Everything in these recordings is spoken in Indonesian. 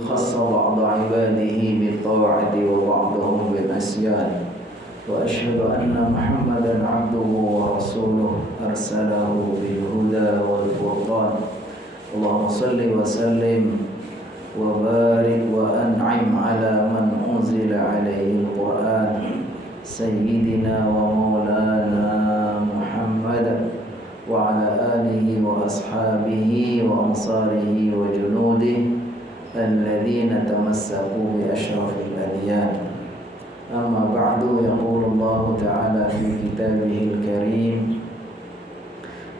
خص بعض عباده بالطاعة وبعضهم بالعصيان وأشهد أن محمدا عبده ورسوله أرسله بالهدى والفرقان اللهم صل وسلم وبارك وأنعم على من أنزل عليه القرآن سيدنا ومولانا محمد وعلى آله وأصحابه وأنصاره وجنوده الذين تمسكوا بأشرف الأديان. أما بعد، يقول الله تعالى في كتابه الكريم: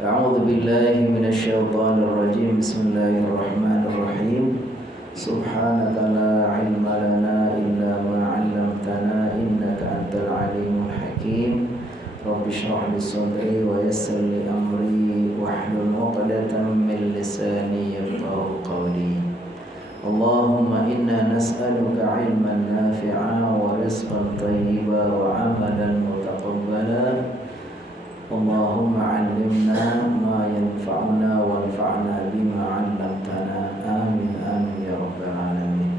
أعوذ بالله من الشيطان الرجيم. بسم الله الرحمن الرحيم. سبحانك لا علم لنا إلا ما علمتنا إنك أنت العليم الحكيم. رب اشرح لي صدري ويسر لي أمري واحلل عقدة من لساني يفقهوا قولي. اللهم إنا نسألك علما نافعا ورزقا طيبا وعملا متقبلا. اللهم علمنا ما ينفعنا وانفعنا بما علمتنا. آمين آمين ya rabbal alamin.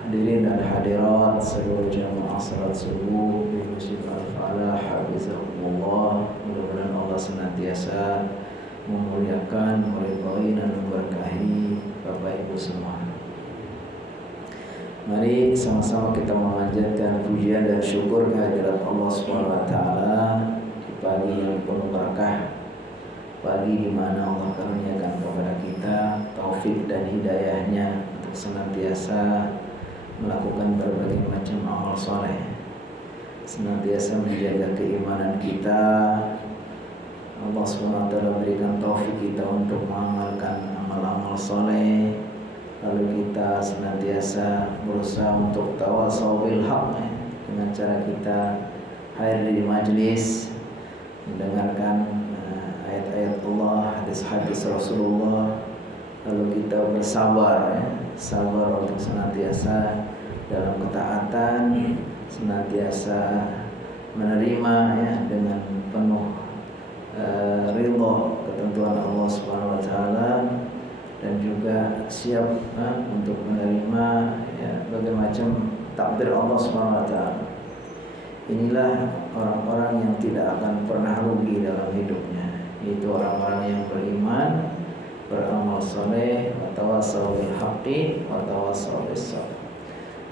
Hadirin dan hadirat seluruh jamaah salat subuh di Masjid Al-Falah, hafizakumullah. Mudah-mudahan Allah senantiasa memuliakan, meridhai dan memberkahi Bapak Ibu semua. Mari sama-sama kita memanjatkan pujian dan syukur kehadirat Allah Subhanahu wa taala di pagi yang penuh berkah, pagi di mana Allah karuniakan kepada kita taufik dan hidayahnya untuk senantiasa melakukan berbagai macam amal soleh, senantiasa menjaga keimanan kita. Allah SWT berikan taufik kita untuk mengamalkan amal-amal soleh. Lalu kita senantiasa berusaha untuk tawasau bil haq, dengan cara kita hadir di majlis, mendengarkan ayat-ayat Allah, hadis-hadis Rasulullah. Lalu kita bersabar, sabar untuk senantiasa dalam ketaatan, senantiasa menerima dengan penuh ridha ketentuan Allah Subhanahu wa taala, dan juga siap untuk menerima berbagai macam takdir Allah Subhanahu wa taala. Inilah orang-orang yang tidak akan pernah rugi dalam hidupnya, yaitu orang-orang yang beriman, beramal saleh, wa tawassaw bil haqqi wa tawassaw bis sabr.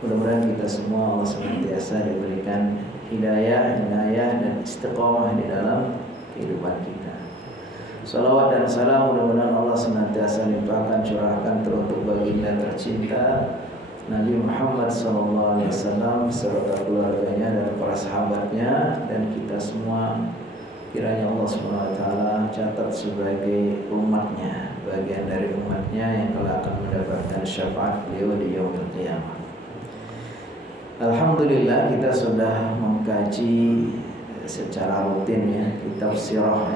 Mudah-mudahan kita semua Allah senantiasa diberikan hidayah, inayah dan istiqamah di dalam kehidupan kita. Salawat dan salam mudah-mudahan Allah senantiasa limpahkan, curahkan teruntuk baginda tercinta Nabi Muhammad SAW serta keluarganya dan para sahabatnya, dan kita semua kiranya Allah SWT catat sebagai umatnya, bagian dari umatnya yang kelak akan mendapatkan syafaat beliau di yaumul qiyamah. Alhamdulillah, kita sudah mengkaji secara rutin kitab sirah,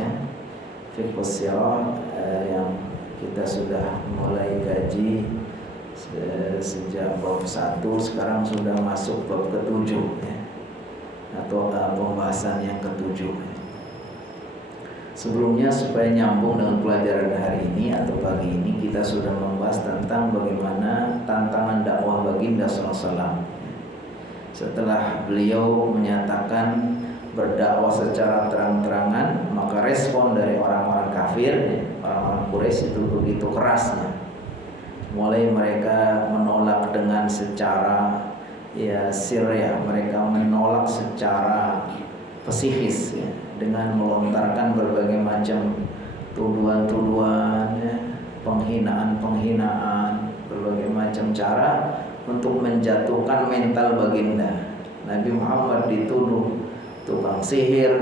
fiqh sirah, yang kita sudah mulai kaji sejak bab 1, sekarang sudah masuk bab ke-7 atau pembahasan yang ke-7. Sebelumnya, supaya nyambung dengan pelajaran hari ini atau pagi ini, kita sudah membahas tentang bagaimana tantangan dakwah baginda SAW. Setelah beliau menyatakan berdakwah secara terang-terangan, maka respon dari orang-orang kafir, orang-orang Quraisy itu begitu kerasnya. Mulai mereka menolak dengan secara sirah, mereka menolak secara psikis, dengan melontarkan berbagai macam tuduhan-tuduhan, penghinaan-penghinaan, berbagai macam cara untuk menjatuhkan mental baginda. Nabi Muhammad dituduh tukang sihir,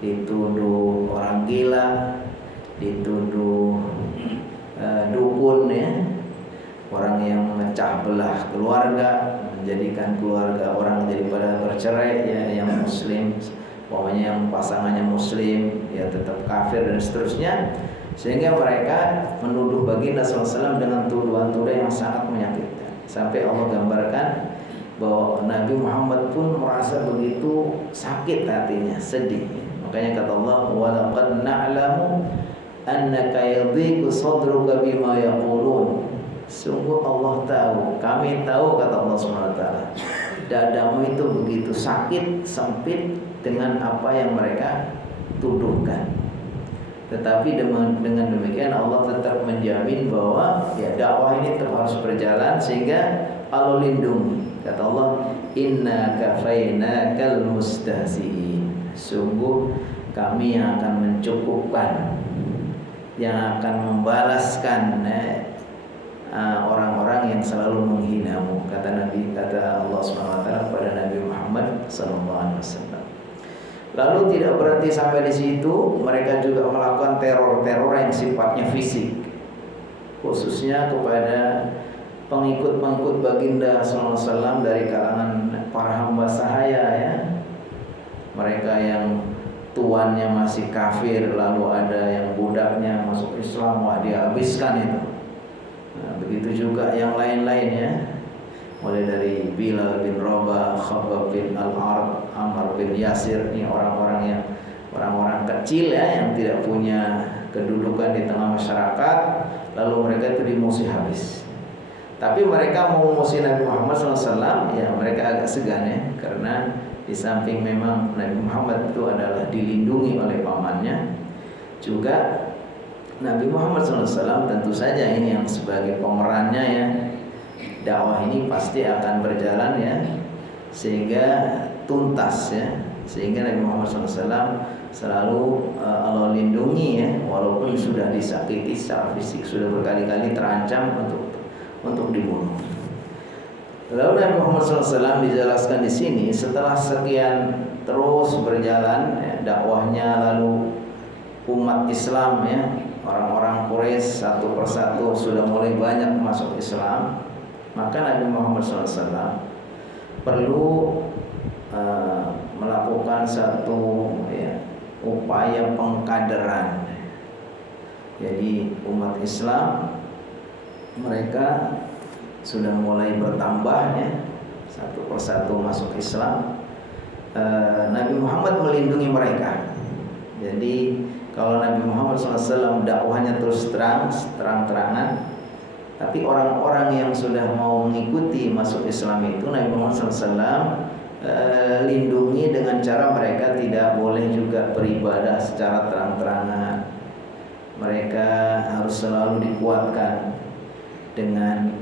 dituduh orang gila, dituduh dukun, orang yang memecah belah keluarga, menjadikan keluarga orang jadi pada bercerai, yang muslim, pokoknya yang pasangannya muslim tetap kafir dan seterusnya, sehingga mereka menuduh baginda SAW dengan tuduhan-tuduhan yang sangat menyakitkan, sampai Allah gambarkan bahwa Nabi Muhammad pun merasa begitu sakit hatinya, sedih. Makanya kata Allah, wa laqad na'lamu annaka yadhiqu sadruka bima yaqulun. Sungguh Allah tahu, kami tahu, kata Allah SWT, dadamu itu begitu sakit, sempit dengan apa yang mereka tuduhkan. Tetapi dengan demikian Allah tetap menjamin bahwa ya dakwah ini tetap harus berjalan sehingga Allah lindungi. Kata Allah, inna kafainakal mustahzi'in. Sungguh kami yang akan mencukupkan, yang akan membalaskan orang-orang yang selalu menghinamu, kata Allah SWT kepada Nabi Muhammad SAW. Lalu tidak berhenti sampai di situ, mereka juga melakukan teror-teror yang sifatnya fisik, khususnya kepada pengikut-pengikut baginda SAW dari kalangan para hamba sahaya ya. Mereka yang tuannya masih kafir, lalu ada yang budaknya masuk Islam, wah dihabiskan itu. Nah, begitu juga yang lain-lainnya, mulai dari Bilal bin Rabah, Khabbab bin Al-Ard, Ammar bin Yasir, ini orang-orang kecil ya, yang tidak punya kedudukan di tengah masyarakat, lalu mereka itu dimusuhi habis. Tapi mereka mau musuhi Nabi Muhammad SAW, ya mereka agak segan ya, karena di samping memang Nabi Muhammad itu adalah dilindungi oleh pamannya, juga Nabi Muhammad SAW tentu saja ini yang sebagai pemerannya ya. Dakwah ini pasti akan berjalan ya, sehingga tuntas ya, sehingga Nabi Muhammad SAW selalu Allah lindungi ya, walaupun sudah disakiti secara fisik, sudah berkali-kali terancam untuk dibunuh. Lalu Nabi Muhammad SAW dijelaskan di sini, setelah sekian terus berjalan ya, dakwahnya, lalu umat Islam ya, orang-orang Quraisy satu persatu sudah mulai banyak masuk Islam, maka Nabi Muhammad SAW perlu melakukan satu ya, upaya pengkaderan. Jadi umat Islam mereka sudah mulai bertambah ya, satu persatu masuk Islam. Nabi Muhammad melindungi mereka. Jadi kalau Nabi Muhammad SAW dakwahnya terus terang-terangan, tapi orang-orang yang sudah mau mengikuti masuk Islam itu Nabi Muhammad SAW lindungi dengan cara mereka tidak boleh juga beribadah secara terang-terangan. Mereka harus selalu dikuatkan dengan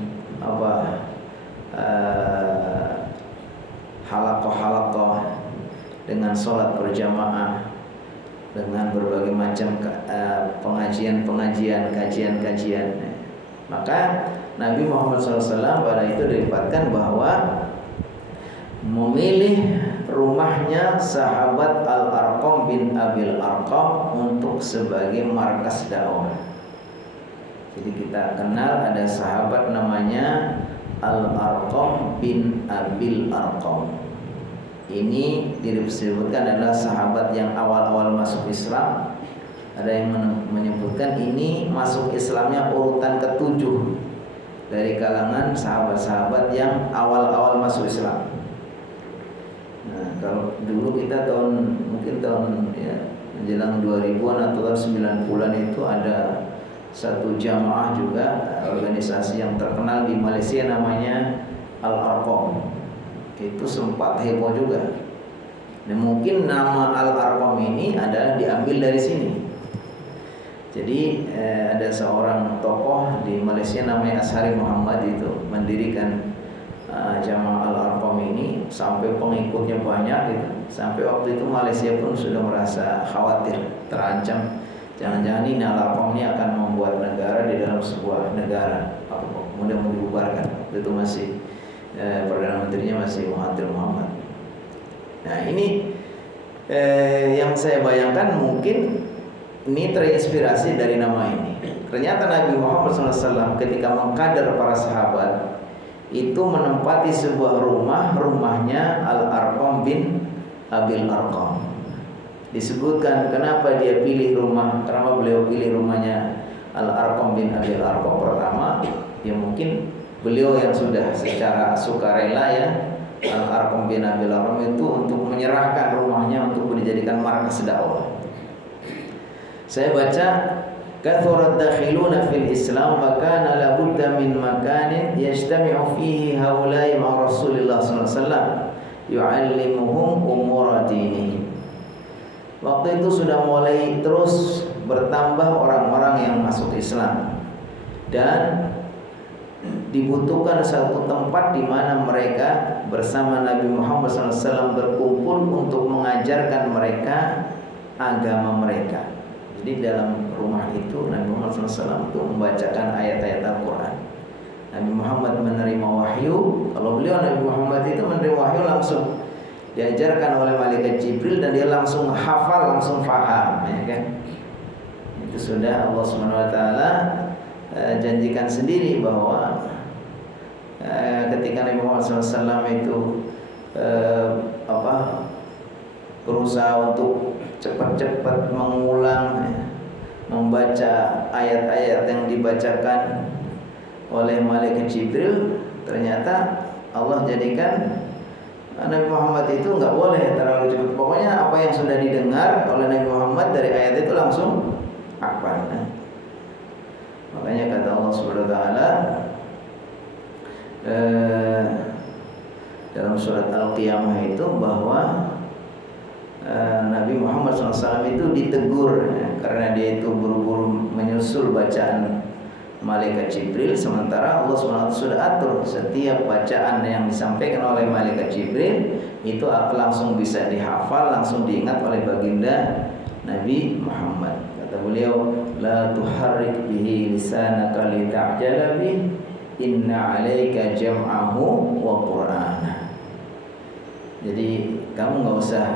halaqah-halaqah, dengan sholat berjamaah, dengan berbagai macam pengajian-pengajian, kajian-kajian. Maka Nabi Muhammad SAW pada itu dilibatkan bahwa memilih rumahnya sahabat Al-Arqam bin Abil Arqam untuk sebagai markas dakwah. Jadi kita kenal ada sahabat namanya Al-Arqam bin Abil Arqam. Ini disebutkan adalah sahabat yang awal-awal masuk Islam. Ada yang menyebutkan ini masuk Islamnya urutan ke-7 dari kalangan sahabat-sahabat yang awal-awal masuk Islam. Nah, kalau dulu kita mungkin tahun ya, menjelang 2000-an atau tahun 90-an itu ada satu jamaah juga, organisasi yang terkenal di Malaysia namanya Al-Arqam. Itu sempat heboh juga. Dan mungkin nama Al-Arqam ini adalah diambil dari sini. Jadi ada seorang tokoh di Malaysia namanya Ashari Muhammad, itu mendirikan jamaah Al-Arqam ini sampai pengikutnya banyak gitu. Sampai waktu itu Malaysia pun sudah merasa khawatir, terancam. Jangan-jangan ini Al-Arqam ini akan membuat negara di dalam sebuah negara, kemudian mau dibubarkan. Itu masih Perdana Menterinya masih Mahathir Muhammad. Nah ini yang saya bayangkan mungkin ini terinspirasi dari nama ini. Ternyata Nabi Muhammad SAW ketika mengkader para sahabat itu menempati sebuah rumahnya Al-Arqam bin Abil Arqam. Disebutkan kenapa dia pilih kenapa beliau pilih rumahnya Al-Arqam bin Abil Arqam. Pertama, ya mungkin beliau yang sudah secara sukarela ya, Al-Arqam bin Abil Arqam itu untuk menyerahkan rumahnya untuk dijadikan markas dakwah. Saya baca kathurat dakhiluna fil Islam wa kana la budda min makanin yajtami'u fihi haula'i ma Rasulillah sallallahu alaihi wasallam yu'allimuhum umura dinihim. Waktu itu sudah mulai terus bertambah orang-orang yang masuk Islam dan dibutuhkan satu tempat di mana mereka bersama Nabi Muhammad SAW berkumpul untuk mengajarkan mereka agama mereka. Jadi dalam rumah itu Nabi Muhammad SAW itu membacakan ayat-ayat Al-Quran. Nabi Muhammad menerima wahyu. Kalau beliau Nabi Muhammad itu menerima wahyu langsung diajarkan oleh malaikat Jibril dan dia langsung hafal, langsung faham, ya kan? Itu sudah Allah Subhanahu wa taala janjikan sendiri bahwa ketika Nabi Muhammad SAW itu berusaha untuk cepat-cepat mengulang membaca ayat-ayat yang dibacakan oleh malaikat Jibril, ternyata Allah jadikan Nabi Muhammad itu nggak boleh terlalu cepat. Pokoknya apa yang sudah didengar oleh Nabi Muhammad dari ayat itu langsung hafal. Makanya kata Allah Subhanahu wa taala dalam surat Al-Qiyamah itu bahwa Nabi Muhammad SAW itu ditegur karena dia itu buru-buru menyusul bacaan malaikat Jibril, sementara Allah SWT sudah atur setiap bacaan yang disampaikan oleh malaikat Jibril itu langsung bisa dihafal, langsung diingat oleh baginda Nabi Muhammad. Kata beliau, la tuharrik bihi lisanaka lita'jala bih, inna 'alaika jam'ahu wa qur'ana. Jadi kamu enggak usah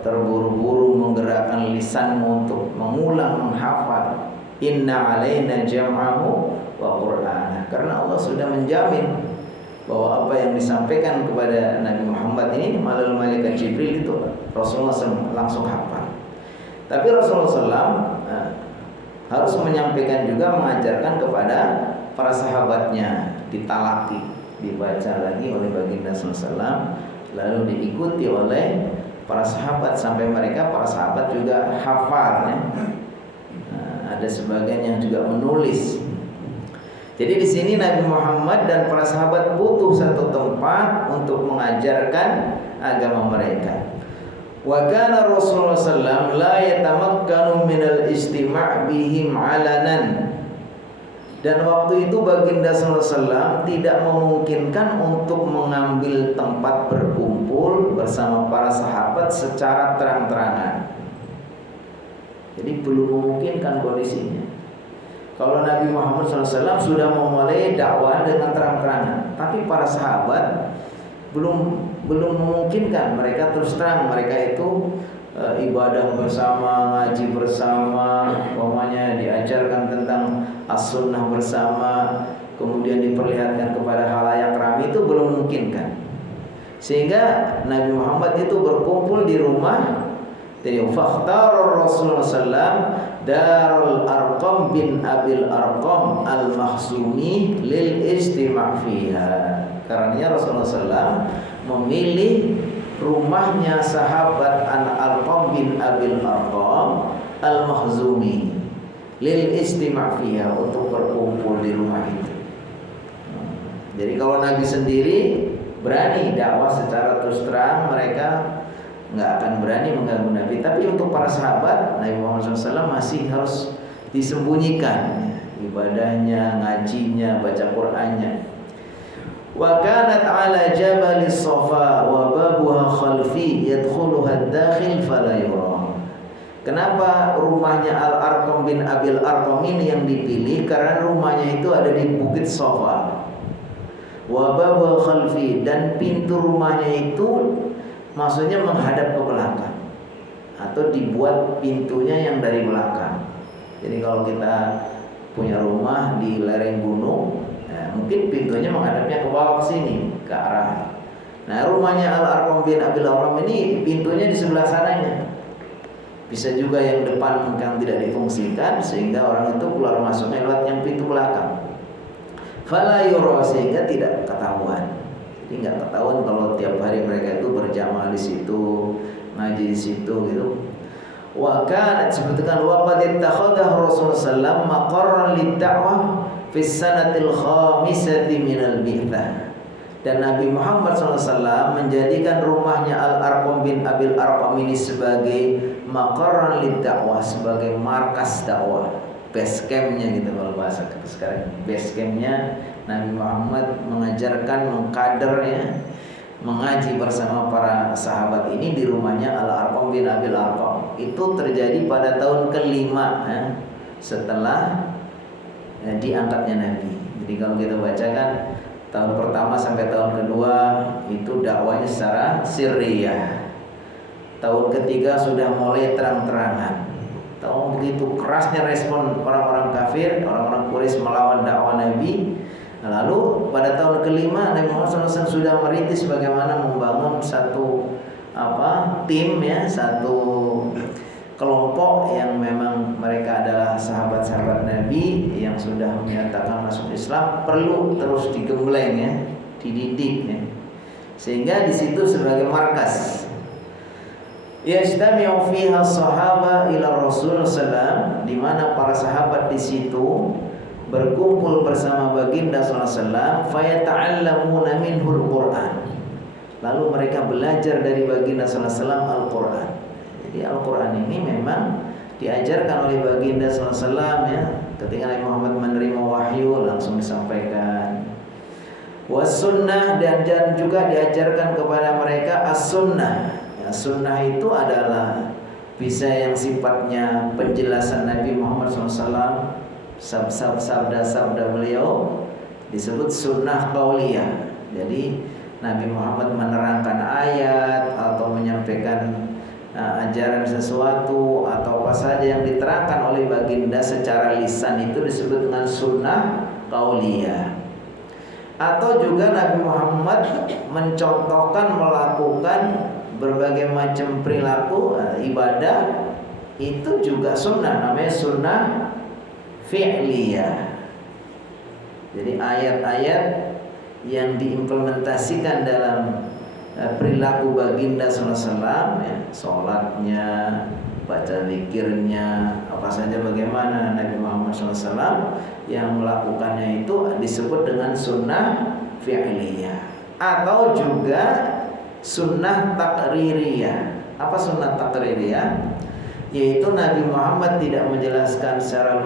terburu-buru menggerakkan lisanmu untuk mengulang, menghafal. Inna 'alaina jam'ahu wa qur'ana. Karena Allah sudah menjamin bahwa apa yang disampaikan kepada Nabi Muhammad ini melalui malaikat Jibril itu Rasulullah SAW langsung hafal. Tapi Rasulullah SAW harus menyampaikan juga, mengajarkan kepada para sahabatnya, ditalaki, dibaca lagi oleh baginda SAW, lalu diikuti oleh para sahabat sampai mereka para sahabat juga hafal. Ada sebagian yang juga menulis. Jadi di sini Nabi Muhammad dan para sahabat butuh satu tempat untuk mengajarkan agama mereka. Wa kana Rasulullah sallallahu la yatamakkanu minal istima' bihim 'alanan. Dan waktu itu baginda sallallahu alaihi wasallam tidak memungkinkan untuk mengambil tempat berkumpul bersama para sahabat secara terang-terangan. Jadi belum memungkinkan kondisinya. Kalau Nabi Muhammad SAW sudah memulai dakwah dengan terang-terangan, tapi para sahabat belum memungkinkan. Mereka terus terang, mereka itu ibadah bersama, ngaji bersama, umpamanya diajarkan tentang as-sunnah bersama, kemudian diperlihatkan kepada khalayak ramai, itu belum memungkinkan. Sehingga Nabi Muhammad itu berkumpul di rumah. Jadi fakhtar Rasulullah SAW Darul Arqam bin Abil Arqam Al-Makhzumi lil istima' fiha. Karena Rasulullah SAW memilih rumahnya sahabat Al-Arqam bin Abil Arqam Al-Makhzumi lil istima' fiha, untuk berkumpul di rumah itu. Jadi kalau Nabi sendiri berani dakwah secara terus terang, mereka nggak akan berani mengganggu Nabi. Tapi untuk para sahabat, Nabi Muhammad SAW masih harus disembunyikan ibadahnya, ngajinya, baca Qur'annya. Wa kanat 'ala jabalis Safa wa babuha khalfi yadkhuluha ad-dakhil fala yura. Kenapa rumahnya Al-Arqam bin Abil Arqam ini yang dipilih? Karena rumahnya itu ada di Bukit Safa. Wa babuha khalfi, dan pintu rumahnya itu maksudnya menghadap ke belakang, atau dibuat pintunya yang dari belakang. Jadi kalau kita punya rumah di lereng gunung, mungkin pintunya menghadapnya ke bawah, ke sini, ke arah. Nah, rumahnya Al-Arqam bin Abil Arqam ini pintunya di sebelah sananya. Bisa juga yang depan yang tidak difungsikan, sehingga orang itu keluar masuknya lewat yang pintu belakang. Fala yura, sehingga tidak ketahuan. Jadi nggak ketahuan kalau tiap hari mereka itu berjamaah di situ, ngaji di situ gitu. Wa kanat sebutkan wa qad ittakhadahu Rasulullah sallam maqarran lid-da'wah fi sanatil khamisati minal bi'tsah. Dan Nabi Muhammad SAW menjadikan rumahnya Al-Arqam bin Abil Arqam ini sebagai maqarran lid-da'wah, sebagai markas dakwah, base campnya gitu kalau bahasa kita sekarang. Base campnya Nabi Muhammad mengajarkan, mengkadernya, mengaji bersama para sahabat ini di rumahnya Al-Arqam bin Abil Arqam. Itu terjadi pada tahun kelima setelah diangkatnya Nabi. Jadi kalau kita bacakan tahun pertama sampai tahun kedua itu dakwanya secara sirriyah. Tahun ketiga sudah mulai terang-terangan. Tahu begitu kerasnya respon orang-orang kafir, orang-orang Quraisy melawan dakwah Nabi. Lalu pada tahun kelima Nabi Muhammad SAW sudah merintis bagaimana membangun satu tim ya, satu kelompok yang memang mereka adalah sahabat-sahabat Nabi yang sudah menyatakan masuk Islam, perlu terus digembleng ya, dididik ya. Sehingga di situ sebagai markas. Yajtami'u fiha sahaba ila Rasul sallam, di mana para sahabat di situ berkumpul bersama baginda sallallahu alaihi wasallam, fayata'allamuna minhul Qur'an. Lalu mereka belajar dari baginda sallallahu alaihi wasallam Al-Qur'an. Jadi Al-Quran ini memang diajarkan oleh baginda sallallahu alaihi wasallam ya. Ketika Nabi Muhammad menerima wahyu langsung disampaikan. Was-sunnah, dan juga diajarkan kepada mereka as-sunnah. Ya, sunnah itu adalah bisa yang sifatnya penjelasan Nabi Muhammad SAW, sabda-sabda beliau disebut sunnah qauliyah. Jadi Nabi Muhammad menerangkan ayat atau menyampaikan ajaran sesuatu atau apa saja yang diterangkan oleh baginda secara lisan itu disebut dengan sunnah qauliyah. Atau juga Nabi Muhammad mencontohkan melakukan berbagai macam perilaku ibadah, itu juga sunnah, namanya sunnah fi'liyah. Jadi ayat-ayat yang diimplementasikan dalam perilaku baginda SAW ya, sholatnya, baca zikirnya, apa saja bagaimana Nabi Muhammad SAW yang melakukannya itu disebut dengan sunnah fi'liyah. Atau juga sunnah takririyah. Apa sunnah takririyah? Yaitu Nabi Muhammad tidak menjelaskan secara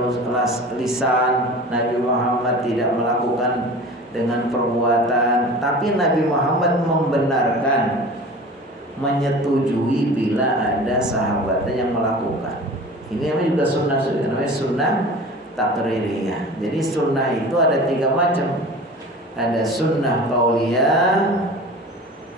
lisan, Nabi Muhammad tidak melakukan dengan perbuatan, tapi Nabi Muhammad membenarkan, menyetujui bila ada sahabatnya yang melakukan. Ini namanya juga sunnah, namanya sunnah takririyah. Jadi sunnah itu ada 3 macam. Ada sunnah qauliyah,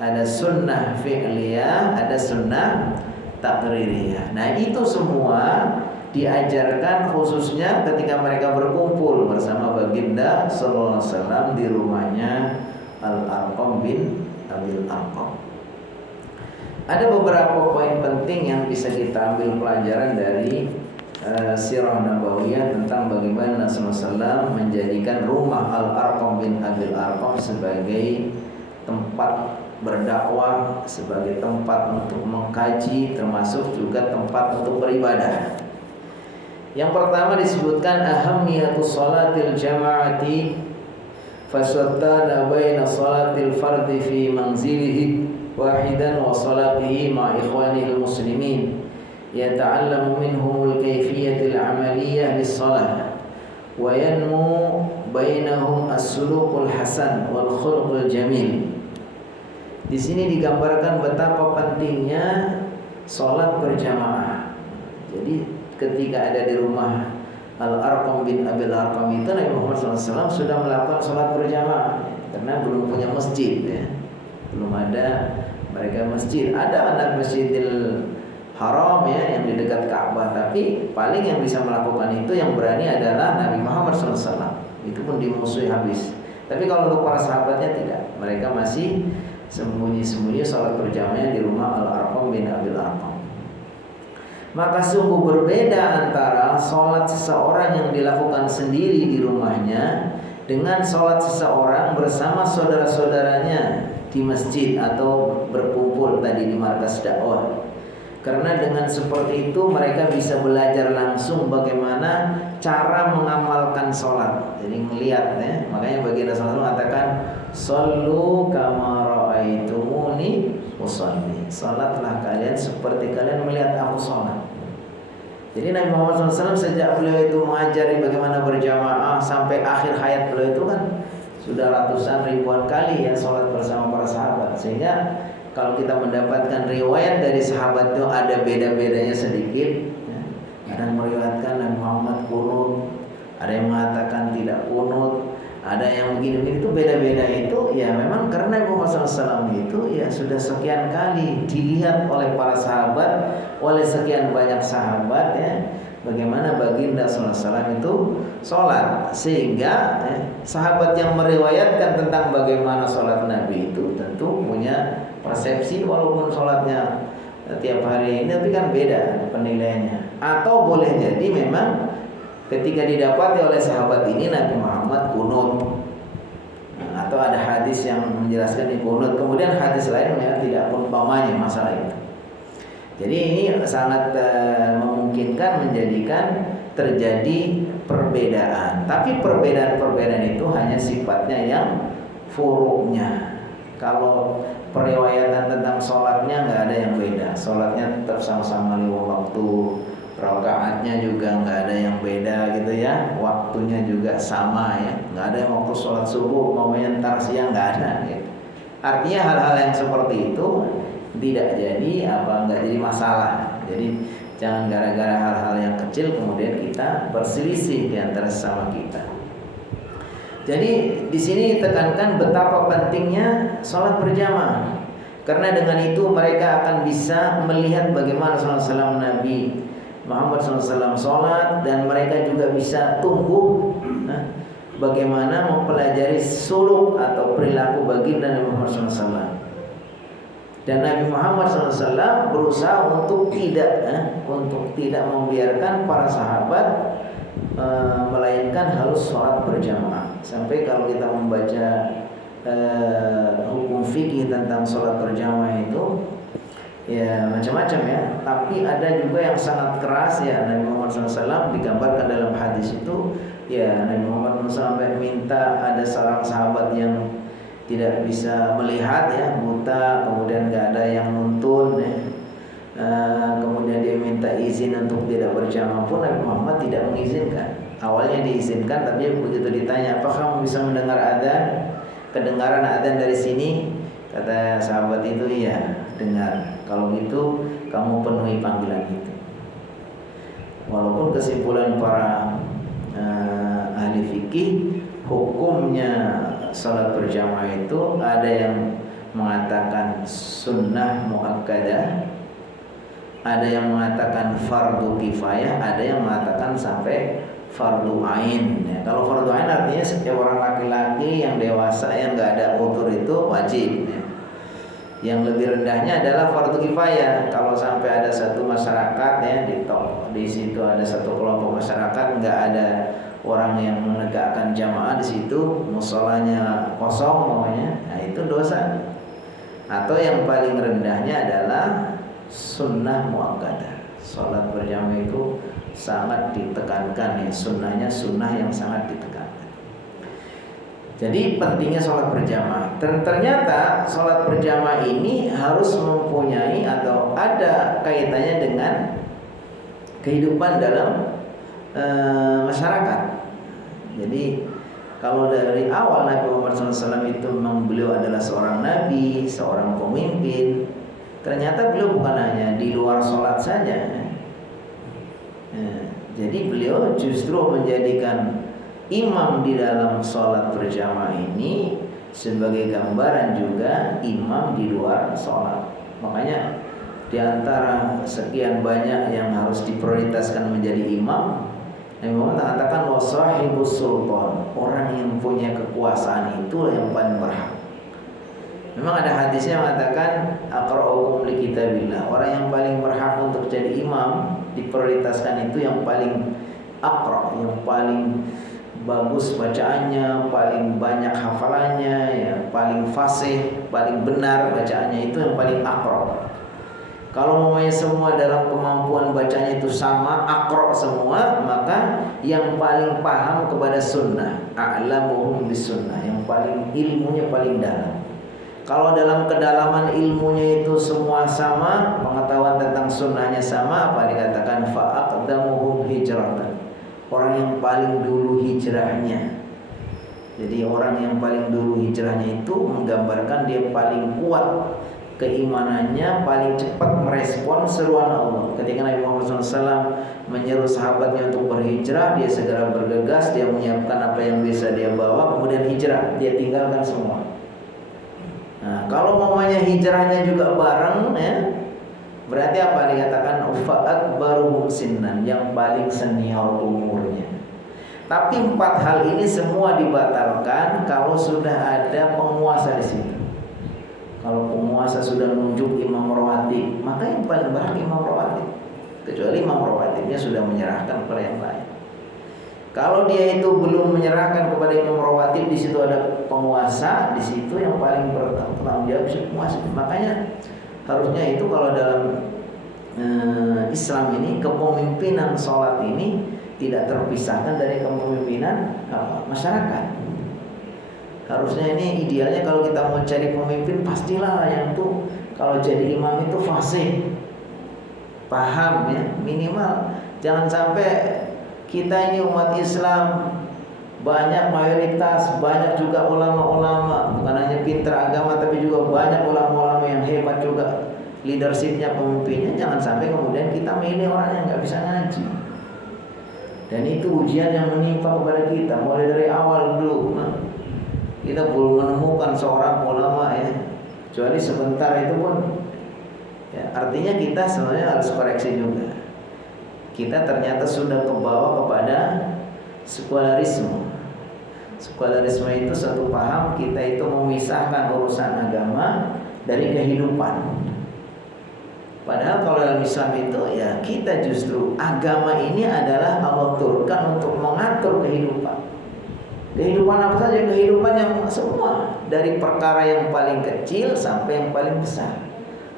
ada sunnah fi'liyah, ada sunnah takririyah. Nah itu semua diajarkan khususnya ketika mereka berkumpul bersama baginda sallallahu alaihi wasallam di rumahnya Al-Arqam bin Abil Arqam. Ada beberapa poin penting yang bisa kita ambil pelajaran dari sirah nabawiyah tentang bagaimana Rasulullah SAW menjadikan rumah Al-Arqam bin Abil Arqam sebagai tempat berdakwah, sebagai tempat untuk mengkaji, termasuk juga tempat untuk beribadah. Yang pertama disebutkan ahammiyatus salatil jama'ati fasattana baina salatil fardi fi manzilihi wahidan wa salatihi ma ikhwanihi muslimin yata'allamu minhumul kayfiyatil amaliyah lis-salah wa yanmu bainahum as-suluqul hasan wal khuluqul jamil. Di sini digambarkan betapa pentingnya salat berjamaah. Jadi ketika ada di rumah Al-Arqam bin Abil Arqam itu Nabi Muhammad SAW sudah melakukan salat berjamaah karena belum punya masjid ya. Belum ada mereka masjid. Ada anak Masjidil Haram ya yang di dekat Ka'bah, tapi paling yang bisa melakukan itu yang berani adalah Nabi Muhammad SAW. Itu pun dimusuhi habis. Tapi kalau untuk para sahabatnya tidak. Mereka masih sembunyi-sembunyi salat berjamaah di rumah Al-Arqam bin Abil Arqam. Maka sungguh berbeda antara sholat seseorang yang dilakukan sendiri di rumahnya dengan sholat seseorang bersama saudara-saudaranya di masjid atau berkumpul tadi di markas dakwah. Karena dengan seperti itu mereka bisa belajar langsung bagaimana cara mengamalkan sholat. Jadi ngelihat ya. Makanya baginda SAW mengatakan, "Shollu kama ra'aitumuni usolli." Sholatlah kalian seperti kalian melihat aku sholat. Jadi Nabi Muhammad SAW sejak beliau itu mengajari bagaimana berjamaah sampai akhir hayat beliau itu kan sudah ratusan ribuan kali ya sholat bersama para sahabat. Sehingga kalau kita mendapatkan riwayat dari sahabat itu ada beda-bedanya sedikit ya. Ada yang meriwayatkan Nabi Muhammad kunut, ada yang mengatakan tidak kunut, ada yang begini-begini, itu beda-beda itu ya memang karena Nabi Muhammad SAW itu ya sudah sekian kali dilihat oleh para sahabat, oleh sekian banyak sahabat ya, bagaimana baginda SAW itu sholat. Sehingga sahabat yang meriwayatkan tentang bagaimana sholat Nabi itu tentu punya persepsi walaupun sholatnya tiap hari ini tapi kan beda penilaiannya. Atau boleh jadi memang ketika didapati oleh sahabat ini Nabi Muhammad kunut, atau ada hadis yang menjelaskan di kunut, kemudian hadis lain yang tidak umpamanya masalah itu. Jadi ini sangat memungkinkan menjadikan terjadi perbedaan. Tapi perbedaan-perbedaan itu hanya sifatnya yang furuknya. Kalau periwayatan tentang sholatnya nggak ada yang beda. Sholatnya tetap sama-sama 5 waktu, rakaatnya juga nggak ada yang beda gitu ya. Waktunya juga sama ya. Nggak ada yang waktu sholat subuh maunya ntar siang, nggak ada. Gitu. Artinya hal-hal yang seperti itu tidak jadi nggak jadi masalah. Jadi jangan gara-gara hal-hal yang kecil kemudian kita berselisih di antara sesama kita. Jadi di sini tekankan betapa pentingnya sholat berjamaah. Karena dengan itu mereka akan bisa melihat bagaimana sholat Nabi Muhammad SAW sholat, dan mereka juga bisa tumbuh bagaimana mempelajari suluk atau perilaku baginda Nabi Muhammad SAW. Dan Nabi Muhammad SAW berusaha untuk tidak membiarkan para sahabat melainkan harus sholat berjamaah. Sampai kalau kita membaca hukum fikih tentang sholat berjamaah itu ya macam-macam ya. Tapi ada juga yang sangat keras ya. Nabi Muhammad SAW digambarkan dalam hadis itu ya, Nabi Muhammad SAW sampai minta, ada seorang sahabat yang tidak bisa melihat ya, buta, kemudian nggak ada yang nuntun ya. Kemudian dia minta izin untuk tidak berjamaah pun Nabi Muhammad tidak mengizinkan. Awalnya diizinkan, tapi begitu ditanya, apakah kamu bisa mendengar adzan? Kedengaran adzan dari sini? Kata sahabat itu, iya dengar. Kalau gitu kamu penuhi panggilan itu. Walaupun kesimpulan para ahli fikih, hukumnya salat berjamaah itu ada yang mengatakan sunnah muakkadah, ada yang mengatakan fardu kifayah, ada yang mengatakan sampai fardu ain. Ya, kalau fardu ain artinya setiap orang laki-laki yang dewasa yang nggak ada udzur itu wajib. Ya. Yang lebih rendahnya adalah fardu kifayah. Kalau sampai ada satu masyarakat ya di situ ada satu kelompok masyarakat nggak ada orang yang menegakkan jamaah di situ, musholanya kosong namanya, nah itu dosa. Atau yang paling rendahnya adalah sunnah muakkadah. Salat berjamaah itu sangat ditekankan ya, sunnahnya sunnah yang sangat ditekankan. Jadi pentingnya sholat berjamaah. Dan ternyata sholat berjamaah ini harus mempunyai atau ada kaitannya dengan kehidupan dalam masyarakat. Jadi kalau dari awal Nabi Muhammad SAW itu memang beliau adalah seorang nabi, seorang pemimpin. Ternyata beliau bukan hanya di luar sholat saja. Jadi beliau justru menjadikan imam di dalam sholat berjamaah ini sebagai gambaran juga imam di luar sholat. Makanya di antara sekian banyak yang harus diprioritaskan menjadi imam, Nabi Muhammad mengatakan wasahibus sultan, orang yang punya kekuasaan itu yang paling berhak. Memang ada hadisnya mengatakan aqra'ukum li kitabillah, orang yang paling berhak untuk jadi imam diprioritaskan itu yang paling aqra', yang paling bagus bacaannya, paling banyak hafalannya, ya, paling fasih, paling benar bacaannya, itu yang paling aqra'. Kalau mamanya semua dalam kemampuan bacanya itu sama, akro semua, maka yang paling paham kepada sunnah, a'lamuhum bisunnah, yang paling ilmunya paling dalam. Kalau dalam kedalaman ilmunya itu semua sama, pengetahuan tentang sunnahnya sama, apa dikatakan fa'aqdamuhum hijratan, orang yang paling dulu hijrahnya. Jadi orang yang paling dulu hijrahnya itu menggambarkan dia paling kuat keimanannya, paling cepat merespon seruan Allah. Ketika Nabi Muhammad SAW menyeru sahabatnya untuk berhijrah, dia segera bergegas, dia menyiapkan apa yang bisa dia bawa, kemudian hijrah, dia tinggalkan semua. Nah, kalau mamanya hijrahnya juga bareng, ya, berarti apa dikatakan fa'akbaruhum sinnan, yang paling senior umurnya. Tapi 4 hal ini semua dibatalkan kalau sudah ada penguasa di situ. Kalau penguasa sudah menunjuk imam rawatib, maka yang paling berhak imam rawatib, kecuali imam rawatibnya sudah menyerahkan kepada yang lain. Kalau dia itu belum menyerahkan kepada imam rawatib, di situ ada penguasa, di situ yang paling bertanggung jawab si penguasa. Makanya harusnya itu kalau dalam Islam ini kepemimpinan sholat ini tidak terpisahkan dari kepemimpinan masyarakat. Harusnya ini idealnya kalau kita mau cari pemimpin, pastilah yang tuh kalau jadi imam itu fasih, paham ya, minimal jangan sampai kita ini umat Islam banyak mayoritas, banyak juga ulama-ulama, bukan hanya pintar agama tapi juga banyak ulama-ulama yang hebat juga leadershipnya, pemimpinnya. Jangan sampai kemudian kita milih orang yang nggak bisa ngaji. Dan itu ujian yang menimpa kepada kita mulai dari awal dulu. Kita belum menemukan seorang ulama ya, kecuali sebentar itu pun ya, artinya kita sebenarnya harus koreksi juga. Kita ternyata sudah kebawa kepada sekularisme. Sekularisme itu satu paham kita itu memisahkan urusan agama dari kehidupan. Padahal kalau dalam Islam itu ya kita justru agama ini adalah Allah turunkan untuk mengatur kehidupan. Kehidupan apa saja? Kehidupan yang semua, dari perkara yang paling kecil sampai yang paling besar.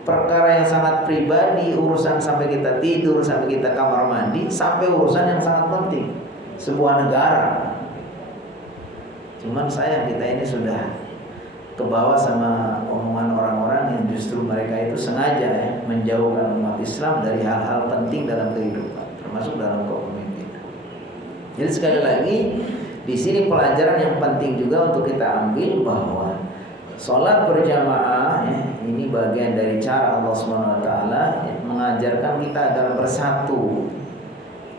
Perkara yang sangat pribadi, urusan sampai kita tidur, sampai kita kamar mandi, sampai urusan yang sangat penting, sebuah negara. Cuman sayang kita ini sudah kebawa sama omongan orang-orang yang justru mereka itu sengaja ya, menjauhkan umat Islam dari hal-hal penting dalam kehidupan, termasuk dalam kepemimpinan. Jadi sekali lagi, di sini pelajaran yang penting juga untuk kita ambil bahwa sholat berjamaah ya, ini bagian dari cara Allah SWT ya, mengajarkan kita agar bersatu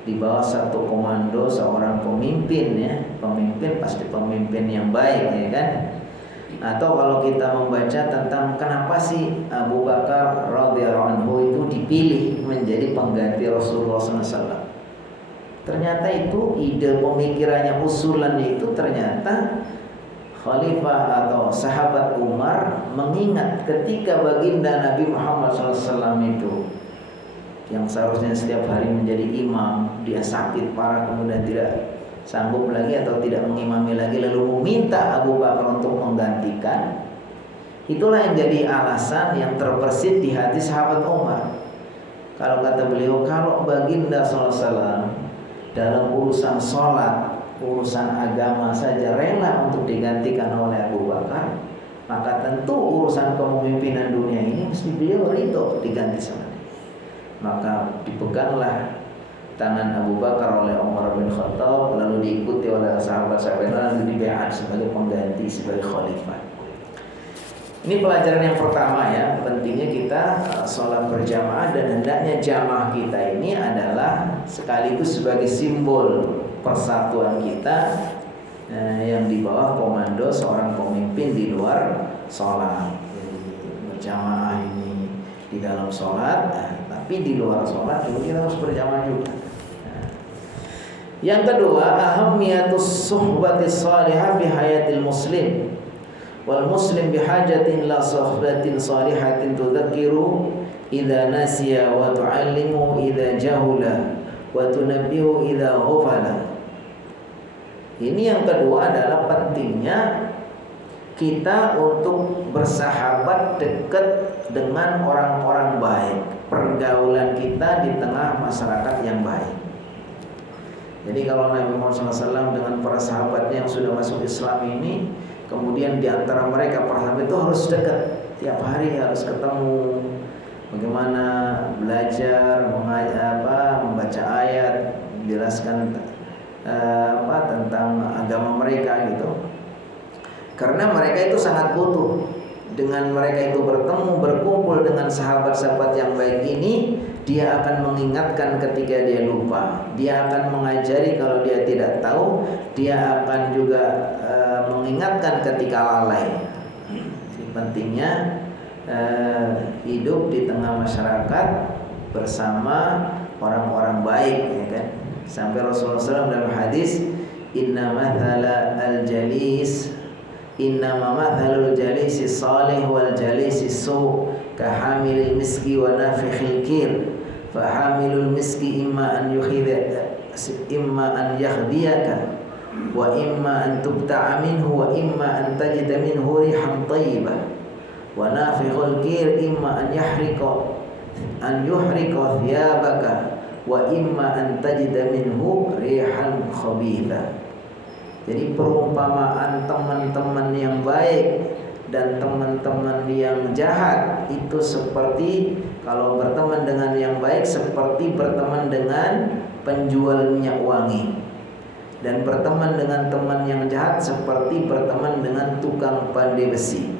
di bawah satu komando seorang pemimpin ya. Pemimpin pasti pemimpin yang baik ya kan. Atau kalau kita membaca tentang kenapa sih Abu Bakar radhiyallahu anhu itu dipilih menjadi pengganti Rasulullah SAW. Ternyata itu ide pemikirannya, usulannya itu ternyata Khalifah atau sahabat Umar mengingat ketika baginda Nabi Muhammad SAW itu yang seharusnya setiap hari menjadi imam, dia sakit parah kemudian tidak sanggup lagi atau tidak mengimami lagi, lalu meminta Abu Bakar untuk menggantikan. Itulah yang jadi alasan yang terbersit di hati sahabat Umar. Kalau kata beliau, kalau baginda SAW dalam urusan sholat, urusan agama saja rela untuk digantikan oleh Abu Bakar, maka tentu urusan kepemimpinan dunia ini mesti beliau ridho diganti sama dia. Maka dipeganglah tangan Abu Bakar oleh Umar bin Khattab, lalu diikuti oleh sahabat-sahabat, lalu dibaiat sebagai pengganti, sebagai khalifah. Ini pelajaran yang pertama ya, pentingnya kita sholat berjamaah, dan hendaknya jamaah kita ini adalah sekaligus sebagai simbol persatuan kita yang di bawah komando seorang pemimpin di luar sholat. Jadi berjamaah ini di dalam sholat, tapi di luar sholat juga kita harus berjamaah juga. Yang kedua, ahammiyatus suhbatis salihah fi hayatil muslim. Wal muslim bihajatin la suhbatin salihatin tudzakiru idza nasiya wa tu'allimu idza jahula wa tunabbihu idza ghafala. Ini yang kedua adalah pentingnya kita untuk bersahabat dekat dengan orang-orang baik, pergaulan kita di tengah masyarakat yang baik. Jadi kalau Nabi Muhammad SAW dengan para sahabatnya yang sudah masuk Islam ini, kemudian di antara mereka para sahabat itu harus dekat, tiap hari harus ketemu, bagaimana belajar, membaca ayat, menjelaskan tentang agama mereka gitu. Karena mereka itu sangat butuh. Dengan mereka itu bertemu, berkumpul dengan sahabat-sahabat yang baik ini, dia akan mengingatkan ketika dia lupa. Dia akan mengajari kalau dia tidak tahu. Dia akan juga mengingatkan ketika lalai. Jadi pentingnya hidup di tengah masyarakat bersama orang-orang baik, ya kan? Sampai Rasulullah SAW dalam hadis, Innama mathalul jalisi salih wal jalisi su kahamilil miski wa nafikhil kir. Fahamilul miski imma an yakhdiyaka wa imma an tubta'a minhu wa imma an tajida minhu rihan tayyibah. Wa nafikhul kir imma an yuhrika thiyabaka wa imma an tajida minhu rihan khabitha. Jadi perumpamaan teman-teman yang baik dan teman-teman yang jahat itu seperti, kalau berteman dengan yang baik seperti berteman dengan penjual minyak wangi, dan berteman dengan teman yang jahat seperti berteman dengan tukang pandai besi.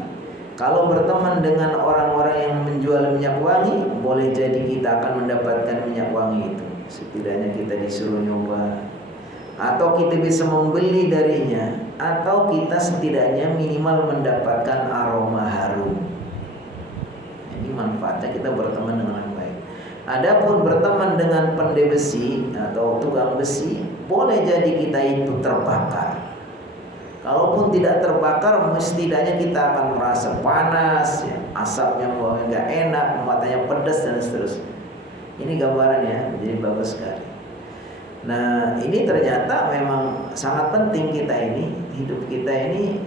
Kalau berteman dengan orang-orang yang menjual minyak wangi, boleh jadi kita akan mendapatkan minyak wangi itu. Setidaknya kita disuruh nyoba, atau kita bisa membeli darinya, atau kita setidaknya minimal mendapatkan aroma harum. Ini manfaatnya kita berteman dengan yang baik. Adapun berteman dengan pandai besi atau tukang besi, boleh jadi kita itu terbakar. Kalaupun tidak terbakar, setidaknya kita akan merasa panas, ya, asapnya nggak enak, matanya pedas dan seterusnya. Ini gambarannya, jadi bagus sekali. Nah, ini ternyata memang sangat penting kita ini, hidup kita ini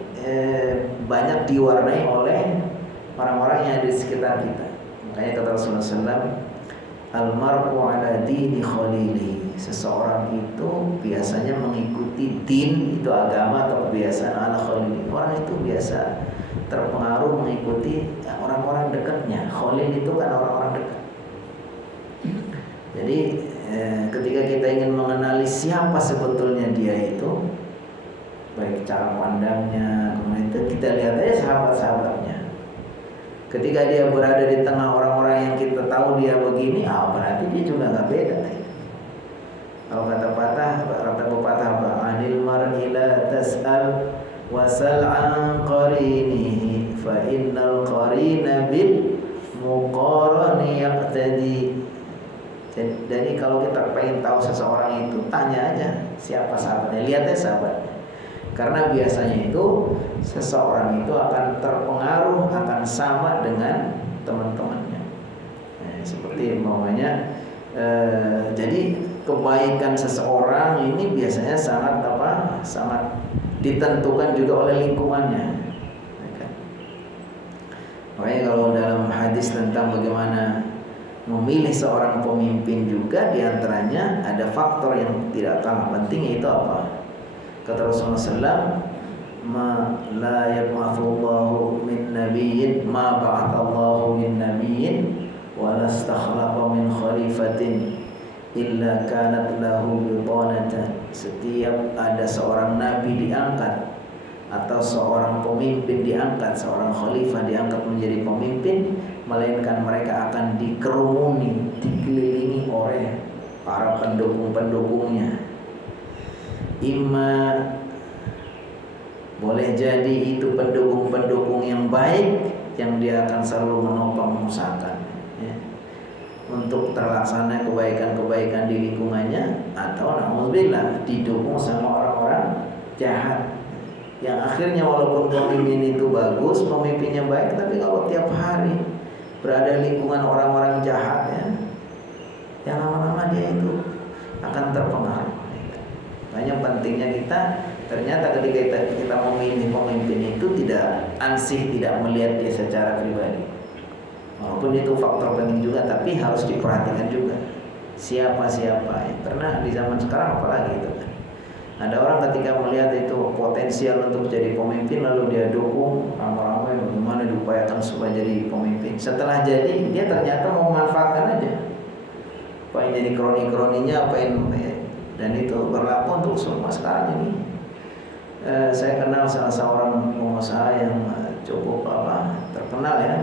banyak diwarnai oleh orang-orang yang ada di sekitar kita. Makanya kata Rasulullah SAW, almar'u ala dini khalili. Seseorang itu biasanya mengikuti din, itu agama atau kebiasaan, ala khalili. Orang itu biasa terpengaruh mengikuti orang-orang dekatnya. Khalil itu kan orang-orang dekat. Jadi ketika kita ingin mengenali siapa sebetulnya dia itu, baik cara pandangnya, kemudian itu kita lihat aja sahabat-sahabatnya. Ketika dia berada di tengah orang-orang yang kita tahu dia begini, berarti dia juga nggak beda. Kalau kata pepatah apa? Anil mar'i la tas'al wasal an qarinihi fa innal qarina bil muqarani yaqtadi. Jadi kalau kita pengen tahu seseorang itu, tanya aja siapa sahabatnya, lihat aja sahabatnya. Karena biasanya itu seseorang itu akan terpengaruh, akan sama dengan teman-temannya. Seperti umpamanya, jadi kebaikan seseorang ini biasanya sangat ditentukan juga oleh lingkungannya. Makanya kalau dalam hadis tentang bagaimana memilih seorang pemimpin juga, diantaranya ada faktor yang tidak kalah penting, yaitu apa? Kata Rasulullah SAW, ma la yab'atsullahu min nabiyyin ma ba'atsallahu min nabiyyin wa la istakhlafa min khalifatin illa kanat lahu bitanatan. Setiap ada seorang nabi diangkat atau seorang pemimpin diangkat, seorang khalifah diangkat menjadi pemimpin, melainkan mereka akan dikerumuni, dikelilingi oleh para pendukung-pendukungnya. Boleh jadi itu pendukung-pendukung yang baik, yang dia akan selalu menopang, mengusahakan untuk terlaksana kebaikan-kebaikan di lingkungannya, atau na'udzubillah didukung sama orang-orang jahat, yang akhirnya walaupun pemimpin itu bagus, pemimpinnya baik, tapi kalau tiap hari berada di lingkungan orang-orang jahat, lama-lama dia itu akan terpengaruh. Makanya pentingnya kita Ternyata ketika kita memilih pemimpin itu tidak ansih, tidak melihat dia secara pribadi. Walaupun itu faktor penting juga, tapi harus diperhatikan juga siapa ya. Karena di zaman sekarang apalagi itu kan, ada orang ketika melihat itu potensial untuk jadi pemimpin, lalu dia dukung ramai-ramai bagaimana diupayakan supaya jadi pemimpin. Setelah jadi, dia ternyata mau memanfaatkan aja, apa yang jadi kroni-kroninya, dan itu berlaku untuk semua sekarang ini. Saya kenal salah seorang pengusaha yang cukup terkenal ya.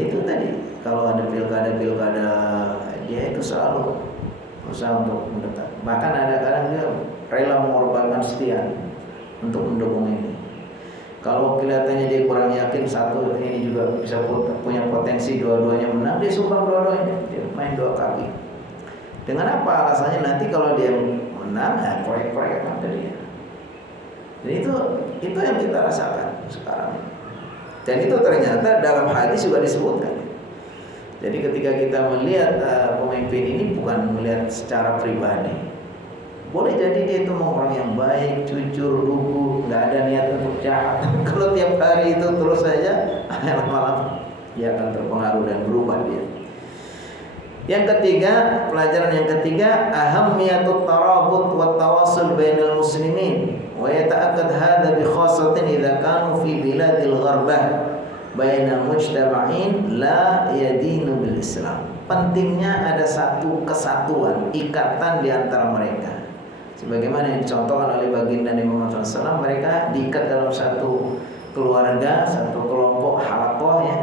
Itu tadi kalau ada pilkada dia itu selalu berusaha untuk mendekat. Bahkan ada kadang dia rela mengorbankan setia untuk mendukung ini. Kalau kelihatannya dia kurang yakin satu ini juga bisa punya potensi dua-duanya menang, dia sumbang dua-duanya, dia main dua kaki. Dengan apa alasannya? Nanti kalau dia menang, proyek-proyek apa dia. Jadi itu yang kita rasakan sekarang. Dan itu ternyata dalam hadis juga disebutkan. Jadi ketika kita melihat pemimpin ini bukan melihat secara pribadi. Boleh jadi dia itu orang yang baik, jujur, lugu, nggak ada niat untuk jahat. Kalau tiap hari itu terus saja, malam dia akan terpengaruh dan berubah dia. Yang ketiga, pelajaran yang ketiga, ahammiyatut tarabut wa tawassul bainal muslimin. Wa yata'akkad hadza bi khassatin idza kanu fi biladil gharbah baina mujtama'in la yadinu bil Islam. Pentingnya ada satu kesatuan, ikatan di antara mereka. Sebagaimana yang dicontohkan oleh baginda Nabi Muhammad SAW, mereka diikat dalam satu keluarga, satu kelompok halaqah ya.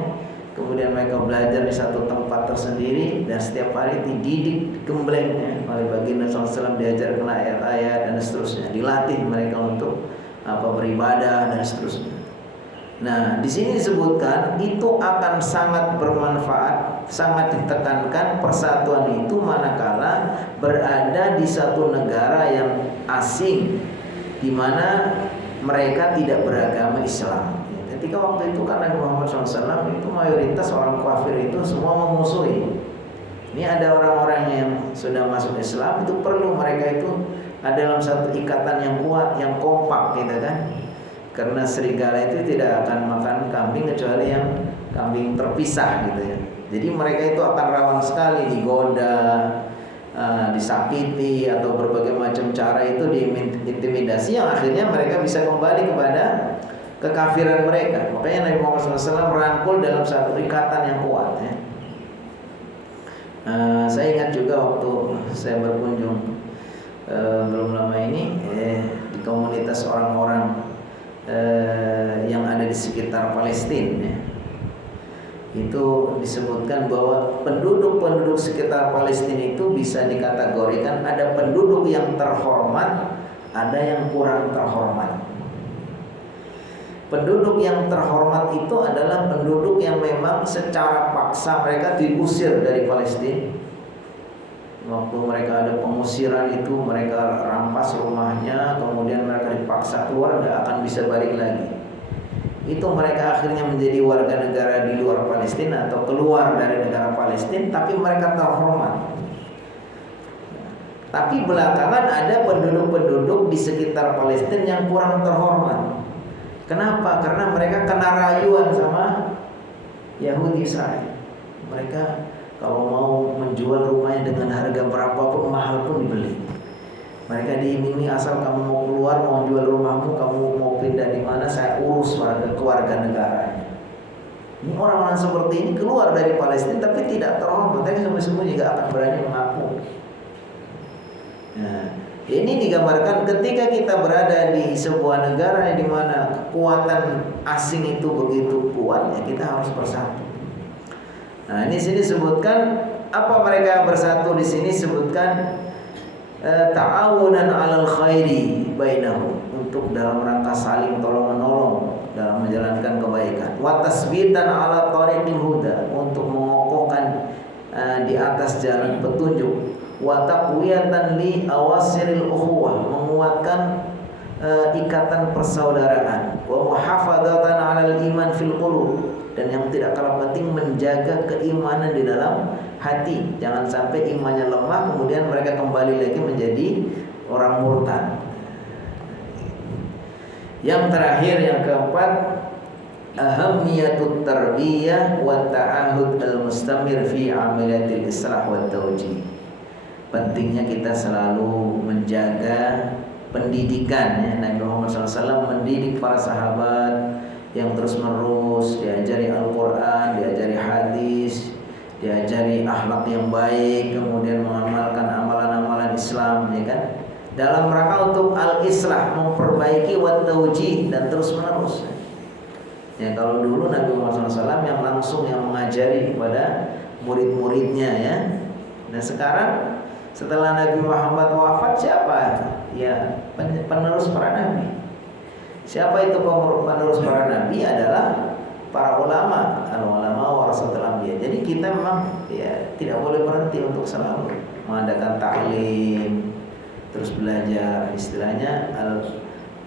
Kemudian mereka belajar di satu tempat tersendiri dan setiap hari dididik gemblengnya oleh baginda SAW, diajarkan ayat-ayat dan seterusnya, dilatih mereka untuk beribadah dan seterusnya. Nah, di sini disebutkan itu akan sangat bermanfaat, sangat ditekankan persatuan itu manakala berada di satu negara yang asing, di mana mereka tidak beragama Islam. Ketika waktu itu kan Nabi Muhammad SAW itu mayoritas orang kafir itu semua memusuhi. Ini ada orang-orang yang sudah masuk Islam, itu perlu mereka itu ada dalam satu ikatan yang kuat, yang kompak gitu kan. Karena serigala itu tidak akan makan kambing kecuali yang kambing terpisah gitu ya. Jadi mereka itu akan rawan sekali digoda, disakiti atau berbagai macam cara itu diintimidasi, yang akhirnya mereka bisa kembali kepada kekafiran mereka. Makanya Nabi Muhammad SAW merangkul dalam satu ikatan yang kuat ya. Saya ingat juga waktu saya berkunjung belum lama ini di komunitas orang-orang yang ada di sekitar Palestina ya. Itu disebutkan bahwa penduduk-penduduk sekitar Palestina itu bisa dikategorikan ada penduduk yang terhormat, ada yang kurang terhormat. Penduduk yang terhormat itu adalah penduduk yang memang secara paksa mereka diusir dari Palestina. Waktu mereka ada pengusiran itu mereka rampas rumahnya, kemudian mereka dipaksa keluar, tidak akan bisa balik lagi. Itu mereka akhirnya menjadi warga negara di luar Palestina atau keluar dari negara Palestina, tapi mereka terhormat. Tapi belakangan ada penduduk-penduduk di sekitar Palestina yang kurang terhormat. Kenapa? Karena mereka kena rayuan sama Yahudi Israel. Mereka kalau mau menjual rumahnya dengan harga berapapun mahal pun dibeli. Mereka diiming-iming, asal kamu mau keluar, mau jual rumahmu, kamu mau pindah di mana, saya urus keluarga negaranya. Ini orang-orang seperti ini keluar dari Palestina tapi tidak terhormat. Mereka semua juga akan berani mengaku. Nah, ini digambarkan ketika kita berada di sebuah negara di mana kekuatan asing itu begitu kuat, ya kita harus bersatu. Nah, ini sini sebutkan apa mereka bersatu di sini sebutkan ta'awunan 'alal khairi bainahum, untuk dalam rangka saling tolong-menolong dalam menjalankan kebaikan. Wa tasbitan 'ala thariqil huda, untuk mengokohkan di atas jalan petunjuk. Wa taqwiyatan li awasiril ukhuwah, menguatkan ikatan persaudaraan. Wa muhafadzatan 'alal iman fil qulub, dan yang tidak kalah penting menjaga keimanan di dalam hati. Jangan sampai imannya lemah kemudian mereka kembali lagi menjadi orang murtad. Yang terakhir, yang keempat, ahamiyatut tarbiyah wa ta'ahud al-mustamir fi amaliyatil islah wa tawjih. Pentingnya kita selalu menjaga pendidikan ya. Nabi Muhammad SAW mendidik para sahabat yang terus menerus, diajari Al-Quran, diajari hadis, diajari akhlak yang baik, kemudian mengamalkan amalan-amalan Islam ya kan, dalam rangka untuk al-islah, memperbaiki wa tawjih, dan terus menerus ya. Kalau dulu Nabi Muhammad SAW yang langsung yang mengajari kepada murid-muridnya ya. Dan sekarang setelah Nabi Muhammad wafat, siapa ya penerus para nabi? Siapa itu penerus para nabi? Adalah para ulama. Al-ulama warasatul anbiya. Jadi kita memang ya tidak boleh berhenti untuk selalu mengadakan ta'lim, terus belajar, istilahnya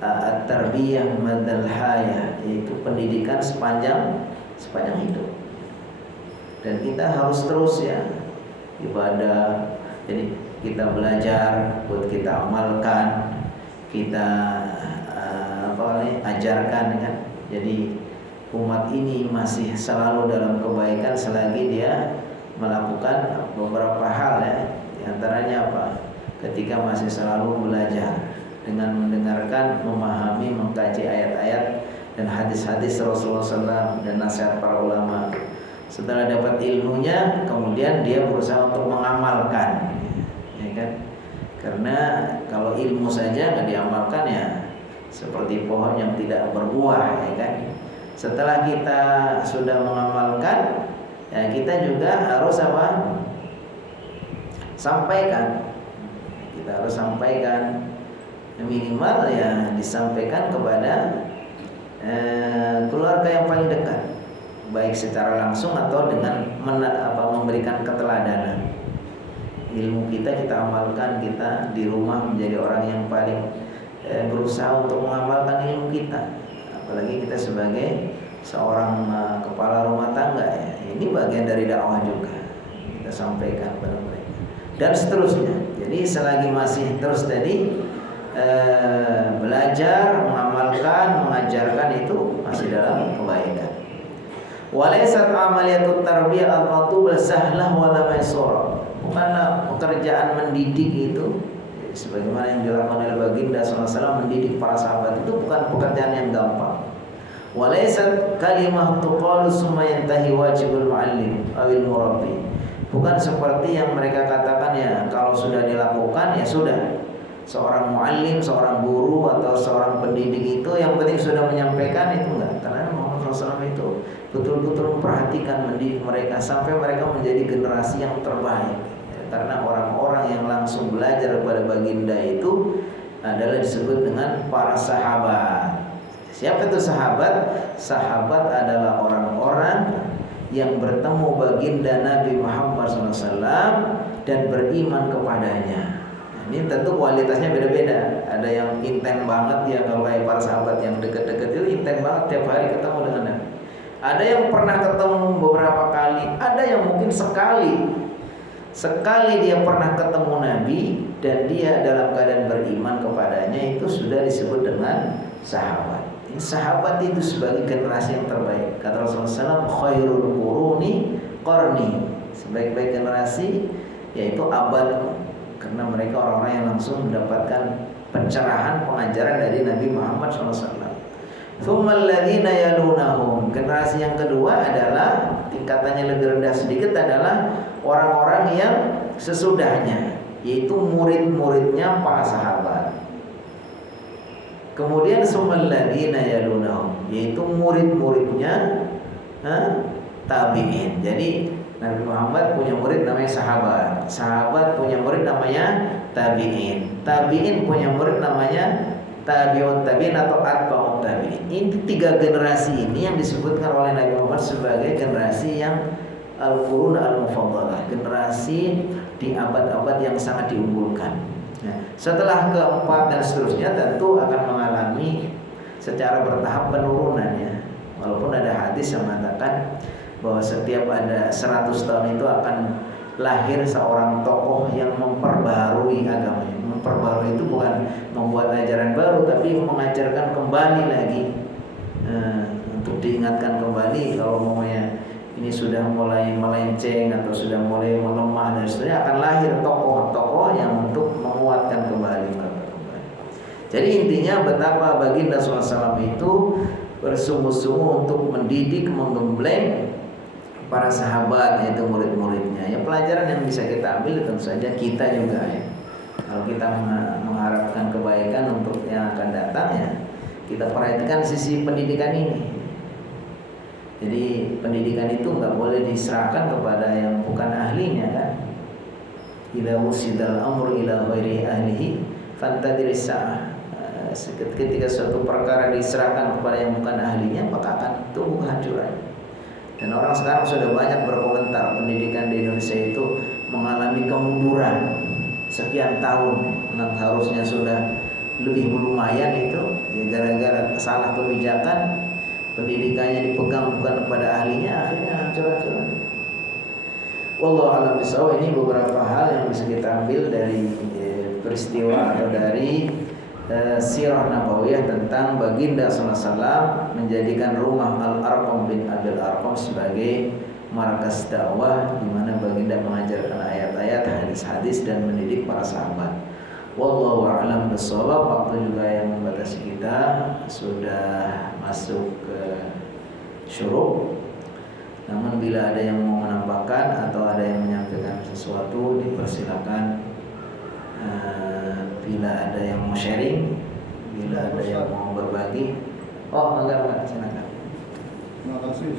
at-tarbiyah madal hayah, yaitu pendidikan sepanjang hidup. Dan kita harus terus ya ibadah. Jadi kita belajar, buat kita amalkan, kita ajarkan kan. Jadi umat ini masih selalu dalam kebaikan selagi dia melakukan beberapa hal ya. Di antaranya apa? Ketika masih selalu belajar dengan mendengarkan, memahami, mengkaji ayat-ayat dan hadis-hadis Rasulullah SAW dan nasihat para ulama. Setelah dapat ilmunya, kemudian dia berusaha untuk mengamalkan, ya kan? Karena kalau ilmu saja nggak diamalkan ya seperti pohon yang tidak berbuah, ya kan? Setelah kita sudah mengamalkan, ya kita juga harus apa? Sampaikan. Kita harus sampaikan, minimal ya disampaikan kepada keluarga yang paling dekat, baik secara langsung atau dengan memberikan keteladanan. Ilmu kita amalkan, kita di rumah menjadi orang yang paling berusaha untuk mengamalkan ilmu kita. Apalagi kita sebagai seorang kepala rumah tangga ya, ini bagian dari dakwah juga. Kita sampaikan kepada mereka dan seterusnya. Jadi selagi masih terus tadi belajar, mengamalkan, mengajarkan, itu masih dalam kebaikan. Walaysat amaliyatut tarbiyah al-matubah sahlah wala maisura. Bukanlah pekerjaan mendidik itu sebagaimana yang dilakukan oleh baginda SAW mendidik para sahabat, itu bukan pekerjaan yang gampang. Walaysat kalimah tuqalu summa yantahi wajibul muallim awil murabbi. Bukan seperti yang mereka katakan ya, kalau sudah dilakukan ya sudah. Seorang muallim, seorang guru atau seorang pendidik itu yang penting sudah menyampaikan, itu enggak. Karena Muhammad SAW itu betul-betul memperhatikan mendidik mereka sampai mereka menjadi generasi yang terbaik. Karena orang-orang yang langsung belajar kepada baginda itu adalah disebut dengan para sahabat. Siapa itu sahabat? Sahabat adalah orang-orang yang bertemu baginda Nabi Muhammad SAW dan beriman kepadanya. Ini tentu kualitasnya beda-beda. Ada yang inten banget ya, kalau kayak para sahabat yang dekat-dekat itu inten banget tiap hari ketemu dengan Nabi. Ada yang pernah ketemu beberapa kali, ada yang mungkin sekali dia pernah ketemu Nabi dan dia dalam keadaan beriman kepadanya, itu sudah disebut dengan sahabat. Ini sahabat itu sebagai generasi yang terbaik. Kata Rasulullah SAW, khairul quruni qarni. Sebaik-baik generasi yaitu abadku. Karena mereka orang-orang yang langsung mendapatkan pencerahan, pengajaran dari Nabi Muhammad SAW. Tsummal ladzina yalunahum. Generasi yang kedua adalah tingkatannya lebih rendah sedikit, adalah orang-orang yang sesudahnya, yaitu murid-muridnya para sahabat. Kemudian tsummal ladzina yalunahum, yaitu murid-muridnya tabi'in. Jadi Nabi Muhammad punya murid namanya sahabat, sahabat punya murid namanya tabi'in, tabi'in punya murid namanya tabi'ut tabi'in atau atba'ut tabi'in. Ini tiga generasi ini yang disebutkan oleh Nabi Muhammad sebagai generasi yang al-qurun al-mufaddalah, generasi di abad-abad yang sangat diunggulkan. Nah, setelah keempat dan seterusnya tentu akan mengalami secara bertahap penurunannya. Walaupun ada hadis yang mengatakan bahwa setiap ada 100 tahun itu akan lahir seorang tokoh yang memperbarui agamanya, memperbarui itu bukan membuat ajaran baru, tapi mengajarkan kembali lagi, untuk diingatkan kembali kalau maunya ini sudah mulai melenceng atau sudah mulai melemah dan seterusnya, akan lahir tokoh-tokoh yang untuk menguatkan kembali. Jadi intinya betapa baginda SAW itu bersungguh-sungguh untuk mendidik, menggembleng para sahabat, yaitu murid-muridnya. Ya, pelajaran yang bisa kita ambil tentu saja kita juga ya. Kalau kita mengharapkan kebaikan untuk yang akan datang ya, kita perhatikan sisi pendidikan ini. Jadi pendidikan itu nggak boleh diserahkan kepada yang bukan ahlinya kan. Idza wusidal amru ila ghairi ahlihi fantadris sa'ah. Ketika suatu perkara diserahkan kepada yang bukan ahlinya, maka akan tumbuh kehancuran. Dan orang sekarang sudah banyak berkomentar pendidikan di Indonesia itu mengalami kemunduran sekian tahun. Nah, harusnya sudah lebih lumayan itu ya, gara-gara salah kebijakan, pendidikannya dipegang bukan kepada ahlinya, akhirnya hancur-hancuran. Wallahu a'lam bishawab. Ini beberapa hal yang bisa kita ambil dari peristiwa atau dari sirah nabawiyah tentang baginda SAW menjadikan rumah Al-Arqam bin Abil Arqam sebagai markas dakwah, di mana baginda mengajarkan ayat-ayat, hadis-hadis dan mendidik para sahabat. Wallahu a'lam bishawab. Waktu juga yang membatasi kita, sudah masuk ke syuruk. Namun bila ada yang mau menambahkan atau ada yang menyampaikan sesuatu, dipersilakan. Bila ada yang mau sharing, bila ada yang mau berbagi, enggak, silakan. Terima kasih.